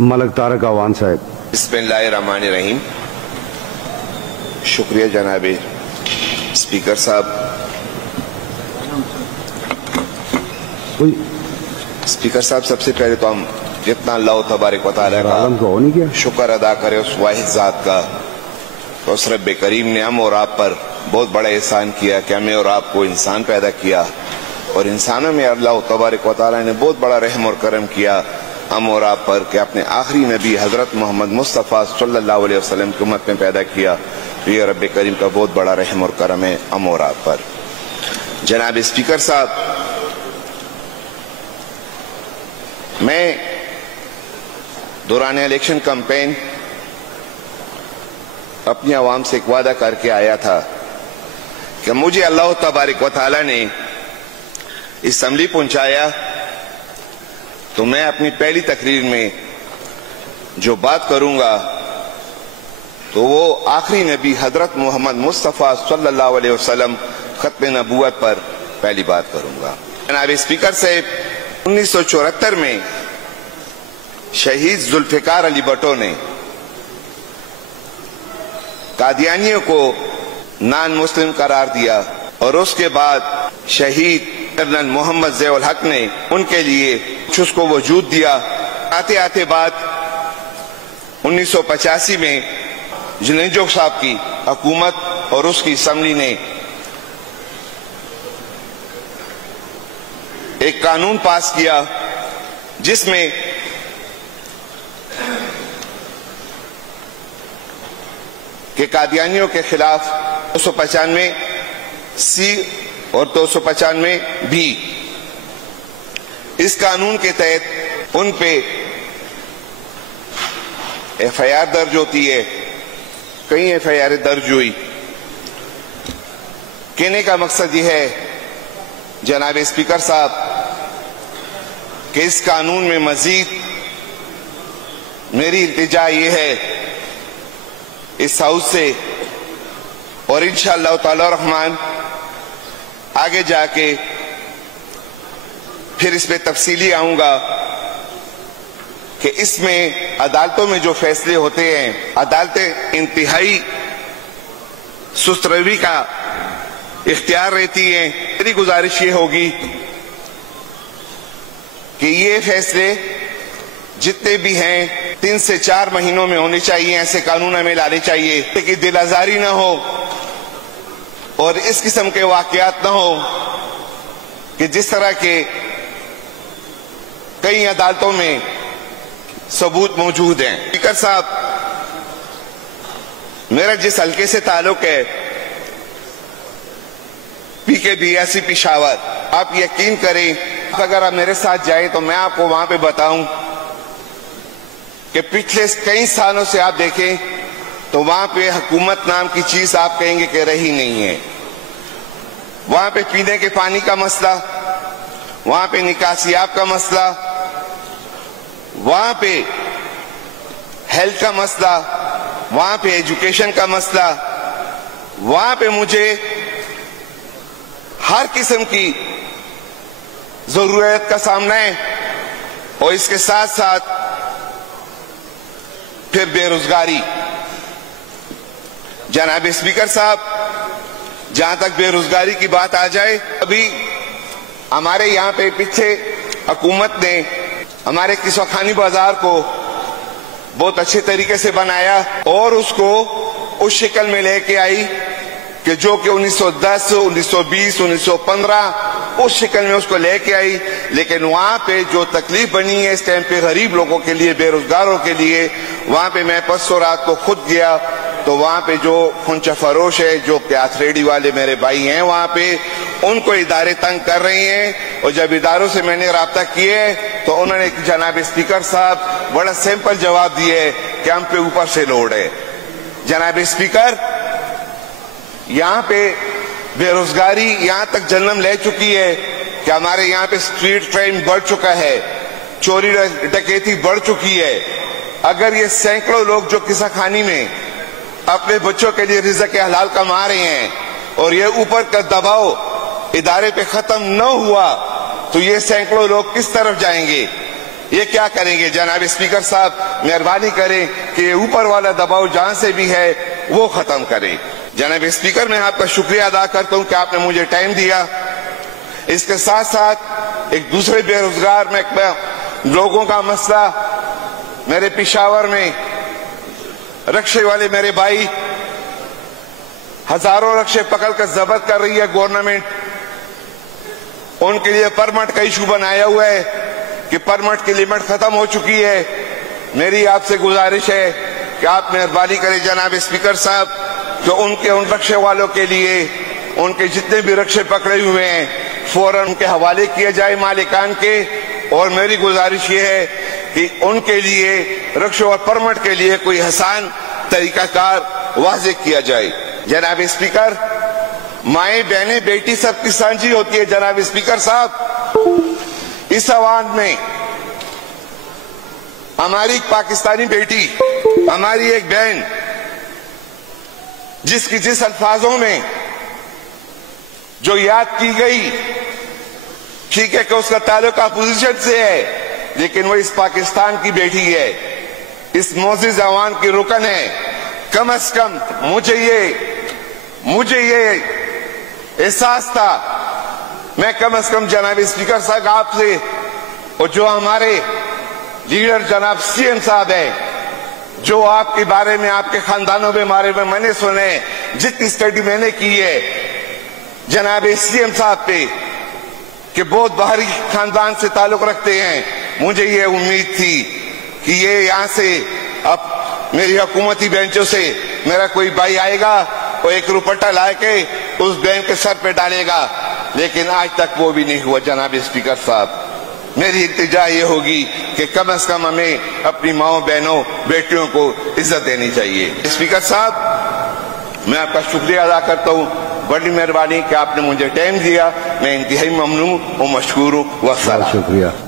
ملک طارق آوان صاحب. بسم اللہ الرحمن الرحیم. شکریہ جناب اسپیکر صاحب. اسپیکر صاحب سب سے پہلے تو ہم جتنا اللہ تبارک و تعالیٰ کا شکر ادا کرے اس واحد ذات کا، تو اس رب کریم نے ہم اور آپ پر بہت بڑا احسان کیا کہ ہمیں اور آپ کو انسان پیدا کیا، اور انسانوں میں اللہ تبارک و تعالیٰ نے بہت بڑا رحم اور کرم کیا ہم اور آپ پر کہ اپنے آخری نبی حضرت محمد مصطفیٰ صلی اللہ علیہ وسلم کی امت میں پیدا کیا. تو یہ رب کریم کا بہت بڑا رحم اور کرم ہے ہم اور آپ پر. جناب اسپیکر صاحب، میں دوران الیکشن کمپین اپنی عوام سے ایک وعدہ کر کے آیا تھا کہ مجھے اللہ تبارک و تعالیٰ نے اسمبلی پہنچایا تو میں اپنی پہلی تقریر میں جو بات کروں گا تو وہ آخری نبی حضرت محمد مصطفیٰ صلی اللہ علیہ وسلم ختم نبوت پر پہلی بات کروں گا. جناب اسپیکر صاحب، 1974 میں شہید ذوالفقار علی بھٹو نے قادیانیوں کو نان مسلم قرار دیا، اور اس کے بعد شہید کرنل محمد ضیاء الحق نے ان کے لیے اس کو وجود دیا. آتے آتے بعد 1985 میں جنید جوگ صاحب کی حکومت اور اس کی اسمبلی نے ایک قانون پاس کیا جس میں کہ قادیانیوں کے خلاف 295 سی اور 295 بھی، اس قانون کے تحت ان پہ ایف آئی آر درج ہوتی ہے. کئی ایف آئی آر درج ہوئی. کہنے کا مقصد یہ ہے جناب اسپیکر صاحب کہ اس قانون میں مزید میری التجا یہ ہے اس ہاؤس سے، اور انشاءاللہ تعالی الرحمن آگے جا کے پھر اس پہ تفصیلی آؤں گا کہ اس میں عدالتوں میں جو فیصلے ہوتے ہیں، عدالتیں انتہائی سست روی کا اختیار رہتی ہیں. میری گزارش یہ ہوگی کہ یہ فیصلے جتنے بھی ہیں 3 سے 4 مہینوں میں ہونے چاہیے. ایسے قانون ہمیں لانے چاہیے کہ دل آزاری نہ ہو اور اس قسم کے واقعات نہ ہو کہ جس طرح کے کئی عدالتوں میں ثبوت موجود ہیں. اسپیکر صاحب، میرا جس حلقے سے تعلق ہے پی کے بیاسی پشاور، آپ یقین کریں اگر آپ میرے ساتھ جائیں تو میں آپ کو وہاں پہ بتاؤں کہ پچھلے کئی سالوں سے آپ دیکھیں تو وہاں پہ حکومت نام کی چیز آپ کہیں گے کہ رہی نہیں ہے. وہاں پہ پینے کے پانی کا مسئلہ، وہاں پہ نکاسیاب کا مسئلہ، وہاں پہ ہیلتھ کا مسئلہ، وہاں پہ ایجوکیشن کا مسئلہ، وہاں پہ مجھے ہر قسم کی ضرورت کا سامنا ہے. اور اس کے ساتھ ساتھ پھر بے روزگاری. جناب اسپیکر صاحب، جہاں تک بے روزگاری کی بات آ جائے، ابھی ہمارے یہاں پہ پیچھے حکومت نے ہمارے کسوخانی بازار کو بہت اچھے طریقے سے بنایا اور اس کو اس شکل میں لے کے آئی کہ جو کہ 1910 1920 1915 اس شکل میں اس کو لے کے آئی. لیکن وہاں پہ جو تکلیف بنی ہے اس ٹائم پہ غریب لوگوں کے لیے، بے روزگاروں کے لیے، وہاں پہ میں پرسوں رات کو خود گیا تو وہاں پہ جو خنچہ فروش ہے، جو پیاز ریڈی والے میرے بھائی ہیں، وہاں پہ ان کو ادارے تنگ کر رہے ہیں. اور جب اداروں سے میں نے رابطہ کیے تو انہوں نے جناب اسپیکر صاحب بڑا سمپل جواب دیے کہ ہم پہ اوپر سے لوڈ ہے. جناب اسپیکر، یہاں پہ بے روزگاری یہاں تک جنم لے چکی ہے کہ ہمارے یہاں پہ اسٹریٹ کرائم بڑھ چکا ہے، چوری ڈکیتی بڑھ چکی ہے. اگر یہ سینکڑوں لوگ جو قصہ خانی میں اپنے بچوں کے لیے رزق حلال کما رہے ہیں اور یہ اوپر کا دباؤ ادارے پہ ختم نہ ہوا تو یہ سینکڑوں لوگ کس طرف جائیں گے؟ یہ کیا کریں گے؟ جناب اسپیکر صاحب مہربانی کریں کہ یہ اوپر والا دباؤ جہاں سے بھی ہے وہ ختم کریں۔ جناب اسپیکر میں آپ کا شکریہ ادا کرتا ہوں کہ آپ نے مجھے ٹائم دیا۔ اس کے ساتھ ساتھ ایک دوسرے بے روزگار لوگوں کا مسئلہ، میرے پشاور میں رکشے والے میرے بھائی ہزاروں رکشے پکڑ کر ضبط کر رہی ہے گورنمنٹ، ان کے لیے پرمٹ کا ایشو بنایا ہوا ہے کہ پرمٹ کی لمٹ ختم ہو چکی ہے۔ میری آپ سے گزارش ہے کہ آپ مہربانی کریں جناب اسپیکر صاحب کہ ان رکشے والوں کے لیے ان کے جتنے بھی رکشے پکڑے ہوئے ہیں فوراً ان کے حوالے کیے جائے مالکان کے، اور میری گزارش یہ ہے کہ ان کے لیے رکشوں اور پرمٹ کے لیے کوئی آسان طریقہ کار واضح کیا جائے۔ جناب اسپیکر، مائیں بہنیں بیٹی سب کی سانجھی ہوتی ہے۔ جناب اسپیکر صاحب، اس عوام میں ہماری ایک پاکستانی بیٹی، ہماری ایک بہن جس کی جس الفاظوں میں جو یاد کی گئی، ٹھیک ہے کہ اس کا تعلق اپوزیشن سے ہے، لیکن وہ اس پاکستان کی بیٹی ہے، اس معزز عوام کی رکن ہے۔ کم از کم مجھے یہ احساس تھا، میں کم از کم جناب اسپیکر صاحب آپ سے، اور جو ہمارے لیڈر جناب سی ایم صاحب ہیں، جو آپ کے بارے میں، آپ کے خاندانوں کے بارے میں نے سنے، جتنی اسٹڈی میں نے کی ہے جناب سی ایم صاحب پہ کہ بہت باہری خاندان سے تعلق رکھتے ہیں، مجھے یہ امید تھی کہ یہ یہاں سے اب میری حکومتی بینچوں سے میرا کوئی بھائی آئے گا اور ایک روپٹا لا کے اس بینک کے سر پہ ڈالے گا، لیکن آج تک وہ بھی نہیں ہوا۔ جناب اسپیکر صاحب، میری التجا یہ ہوگی کہ کم از کم ہمیں اپنی ماؤں بہنوں بیٹیوں کو عزت دینی چاہیے۔ اسپیکر صاحب، میں آپ کا شکریہ ادا کرتا ہوں، بڑی مہربانی کہ آپ نے مجھے ٹائم دیا، میں انتہائی ممنون و مشکور ہوں۔ والسلام۔ شکریہ۔